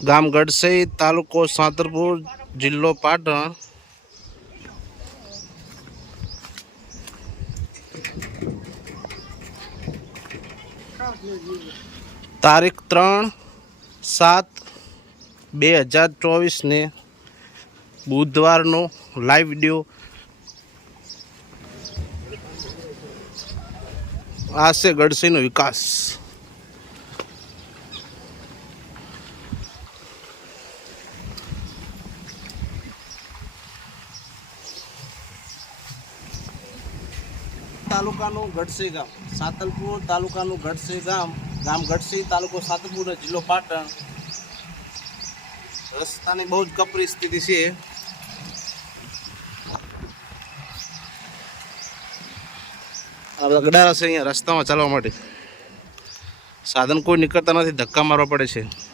ગામ ગડસઈ તાલુકો સાંતરપુર જિલ્લો પાટણ તારીખ ત્રણ સાત બે હજાર ચોવીસને બુધવારનો લાઈવ વિડીયો આ છે ગડસીનો વિકાસ તાલુકાનું ગઢસી ગામ. સાતલપુર તાલુકાનું ગઢસી ગામ. ગામ ગઢસી, તાલુકો સાતલપુર, જિલ્લો પાટણ. રસ્તાની બહુ જ કપરી સ્થિતિ છે. આ બધા ગડારા છે અહીંયા રસ્તામાં ચાલવા માટે. સાધન કોઈ નીકળતા નથી, ધક્કા મારવા પડે છે.